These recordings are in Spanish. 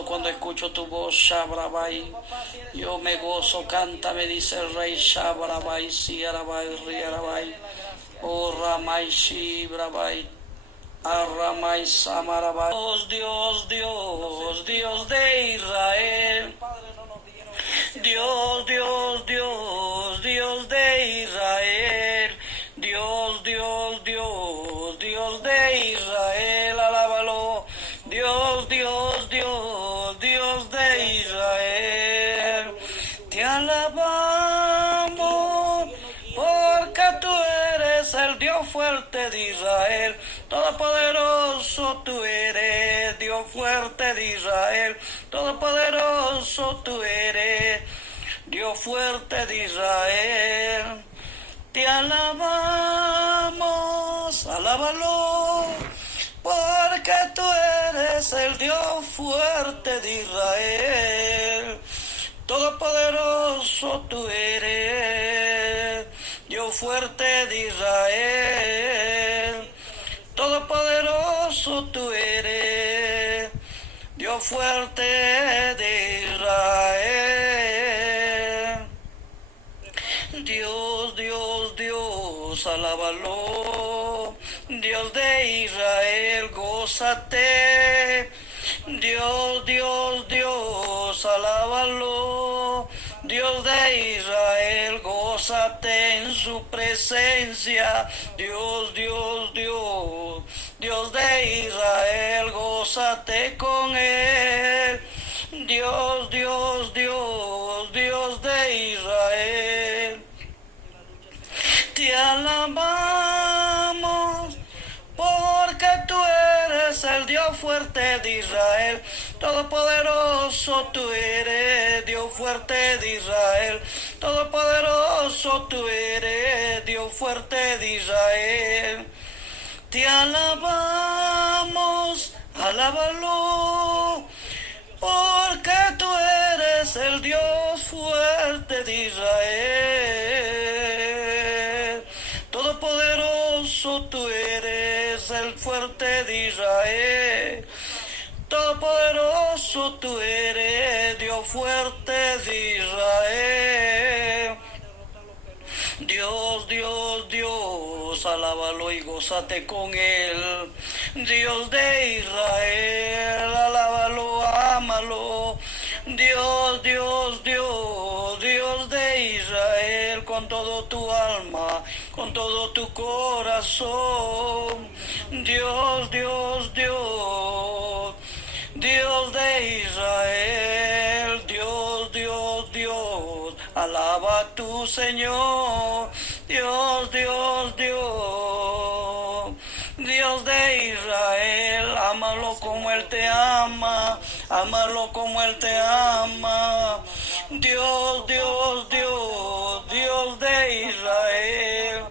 gozo cuando escucho tu voz, Shabrabai. Yo me gozo, canta, me dice el rey, Shabrabai, Siarabai, Riarabai. Oh Ramai, Shibrabai. Arramai, Samarabai. Dios, Dios, Dios de Israel. Dios, Dios, Dios, Dios de Israel. Dios, Dios, Dios, Dios de Israel, alábalo. Dios, Dios, Dios, Dios de Israel. Te alabamos porque tú eres el Dios fuerte de Israel. Todopoderoso tú eres, Dios fuerte de Israel. Todopoderoso tú eres, Dios fuerte de Israel. Te alabamos, alábalo, porque tú eres el Dios fuerte de Israel. Todopoderoso tú eres, Dios fuerte de Israel. Todopoderoso tú eres, Dios fuerte de Israel. Dios, Dios, Dios, alábalo. Dios de Israel, gózate. Dios, Dios, Dios, alábalo. Dios de Israel, gózate en su presencia. Dios, Dios, Dios, Dios de Israel, gózate con él. Dios, Dios, Dios, Dios de Israel. Te alabamos porque tú eres el Dios fuerte de Israel. Todopoderoso tú eres, Dios fuerte de Israel. Todopoderoso tú eres, Dios fuerte de Israel. Te alabamos, alábalo, porque tú eres el Dios fuerte de Israel. Todopoderoso tú eres el fuerte de Israel. Todopoderoso tú eres, Dios fuerte de Israel. Dios, Dios, Dios, alábalo y gózate con él. Dios de Israel, alábalo, ámalo. Dios, Dios, Dios, Dios de Israel, con todo tu alma, con todo tu corazón. Dios, Dios, Dios, Dios de Israel, Dios, Dios, Dios, alaba a tu Señor. Dios, Dios, Dios, Dios de Israel, ámalo como Él te ama, ámalo como Él te ama. Dios, Dios, Dios, Dios de Israel,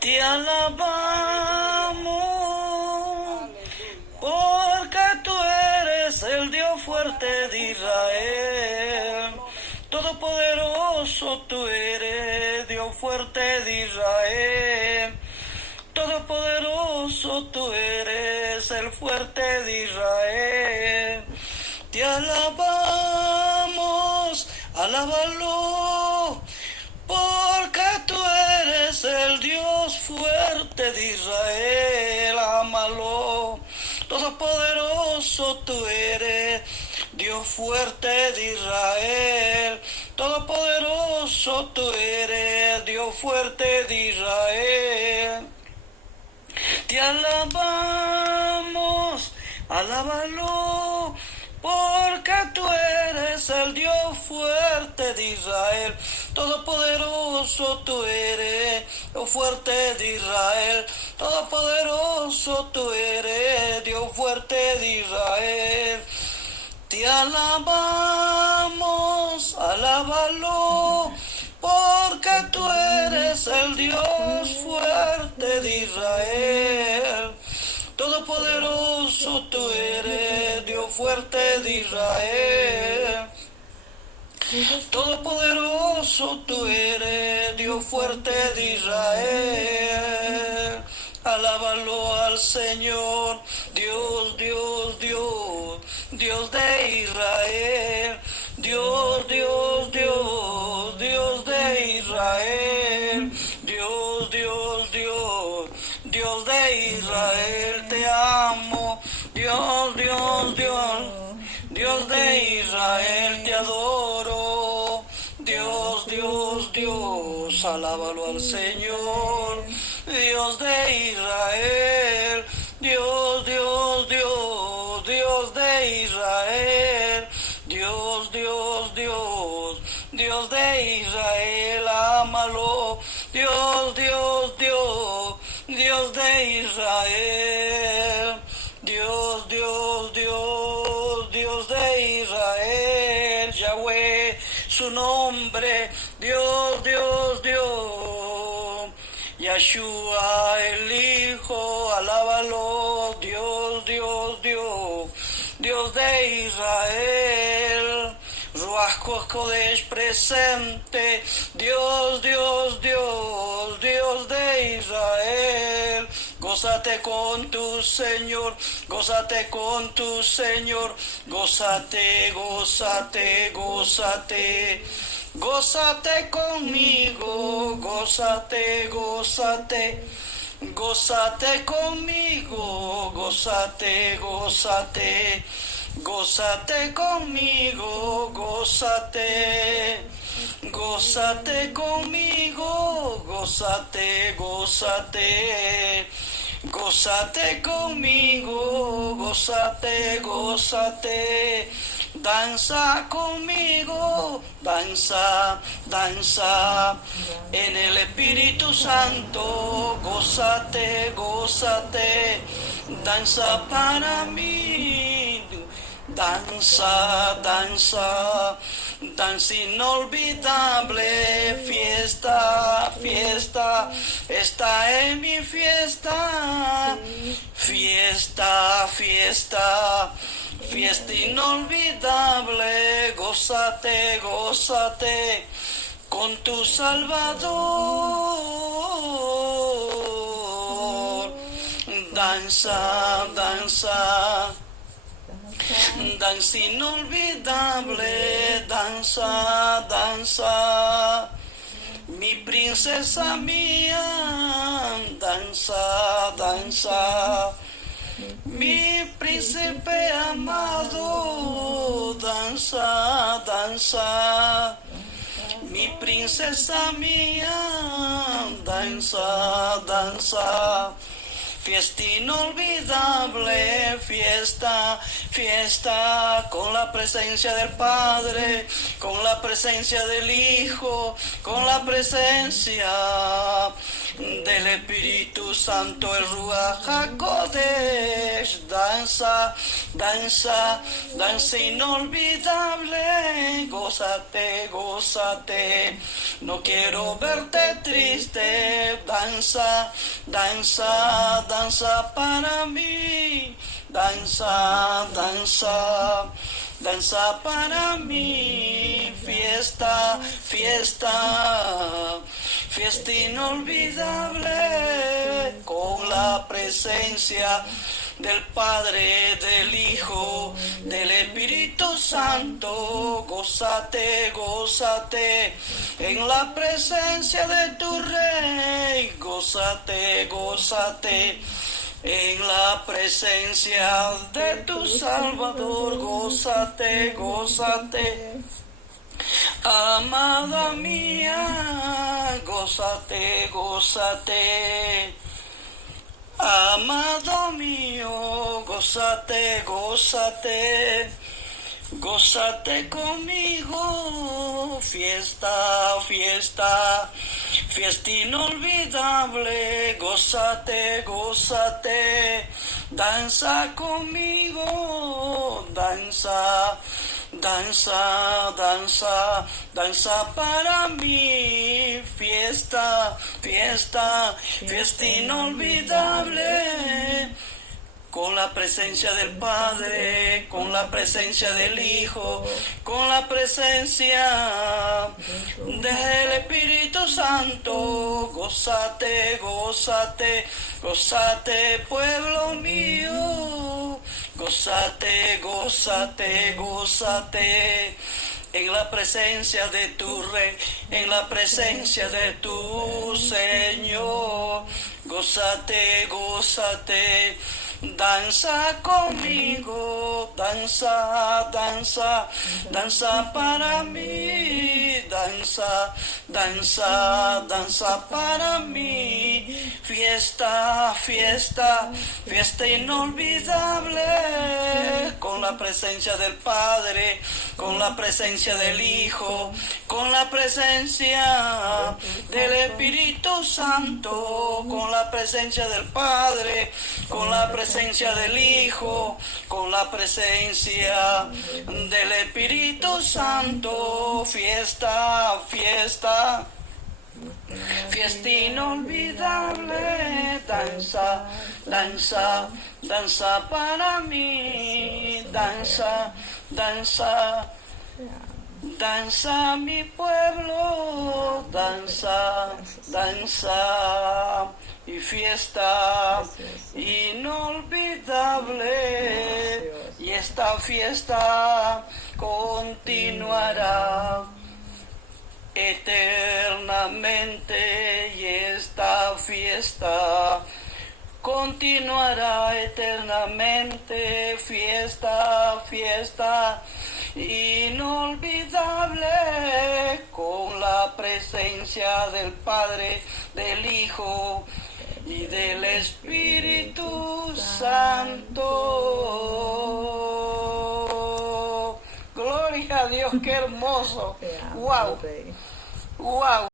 te alabamos, porque tú eres el Dios fuerte de Israel. Todopoderoso tú eres, Dios fuerte de Israel. Todopoderoso tú eres, el fuerte de Israel. Te alabamos, alábalo, porque tú eres el Dios fuerte de Israel. Ámalo, todopoderoso tú eres, Dios fuerte de Israel. Todopoderoso tú eres, Dios fuerte de Israel. Te alabamos, alábalo, porque tú eres el Dios fuerte de Israel. Todopoderoso tú eres, Dios fuerte de Israel. Todopoderoso tú eres, Dios fuerte de Israel. Te alabamos, alábalo, porque tú eres el Dios fuerte de Israel. Todopoderoso tú eres, Dios fuerte de Israel. Todopoderoso tú eres, Dios fuerte de Israel. Alábalo al Señor, Dios, Dios, Dios, Dios de Israel, Dios, Dios, Dios, Dios de Israel, Dios, Dios, Dios, Dios de Israel, te amo, Dios, Dios, Dios, Dios de Israel, te adoro, Dios, Dios, Dios, alábalo al Señor, Dios de Israel, Dios, Dios, Dios, Dios de Israel, Dios, Dios, Dios, Dios de Israel, ámalo, Dios, Dios, Dios, Dios de Israel, Dios, Dios, Dios, Dios de Israel, Yahweh, su nombre, Dios, Dios, Dios, Yeshua el Hijo, alábalo, Dios, Dios, Dios, Dios de Israel, Ruach Kodesh presente, Dios, Dios, Dios, Dios de Israel, gózate con tu Señor, gózate con tu Señor, gózate, gózate, gózate. Gózate conmigo, gózate, gózate, gózate conmigo, gózate, gózate, gózate conmigo, gózate, gózate conmigo, gózate, gózate, gózate conmigo, gózate, gózate. Danza conmigo, danza, danza, en el Espíritu Santo, gózate, gózate, danza para mí, danza, danza, danza inolvidable, fiesta, fiesta, esta es mi fiesta, fiesta, fiesta. Fiesta inolvidable, gózate, gózate, con tu Salvador. Danza, danza, danza inolvidable, danza, danza. Mi princesa mía, danza, danza. Mi príncipe amado, danza, danza. Mi princesa mía, danza, danza. Fiesta inolvidable, fiesta, fiesta, con la presencia del Padre, con la presencia del Hijo, con la presencia del Espíritu Santo, el Ruach HaKodesh. Danza, danza, danza inolvidable, gózate, gózate, no quiero verte triste, danza, danza, danza para mí, danza, danza, danza para mí, fiesta, fiesta, fiesta inolvidable, con la presencia del Padre, del Hijo, del Espíritu Santo, gózate, gózate, en la presencia de tu Rey, gózate, gózate, en la presencia de tu Salvador, gózate, gózate. Amada mía, gózate, gózate. Amado mío, gózate, gózate. Gózate conmigo, fiesta, fiesta, fiesta inolvidable, gózate, gózate, danza conmigo, danza, danza, danza, danza para mí, fiesta, fiesta, fiesta inolvidable. Con la presencia del Padre, con la presencia del Hijo, con la presencia del Espíritu Santo, gózate, gózate, gózate, pueblo mío, Gózate, gózate, gózate en la presencia de tu Rey, en la presencia de tu Señor. Gózate, gózate, danza conmigo, danza, danza, danza para mí, danza, danza, danza para mí. Fiesta, fiesta, fiesta inolvidable, con la presencia del Padre, con la presencia del Hijo, con la presencia del Espíritu Santo, con la presencia del Padre, con la presencia del Hijo, con la presencia del Espíritu Santo. Fiesta, fiesta, fiesta inolvidable, danza, danza, danza para mí, danza, danza, danza mi pueblo, danza, danza y fiesta inolvidable, y esta fiesta continuará eternamente, y esta fiesta continuará eternamente. Fiesta, fiesta inolvidable, con la presencia del Padre, del Hijo y del Espíritu Santo. Gloria a Dios, qué hermoso. Wow. Wow.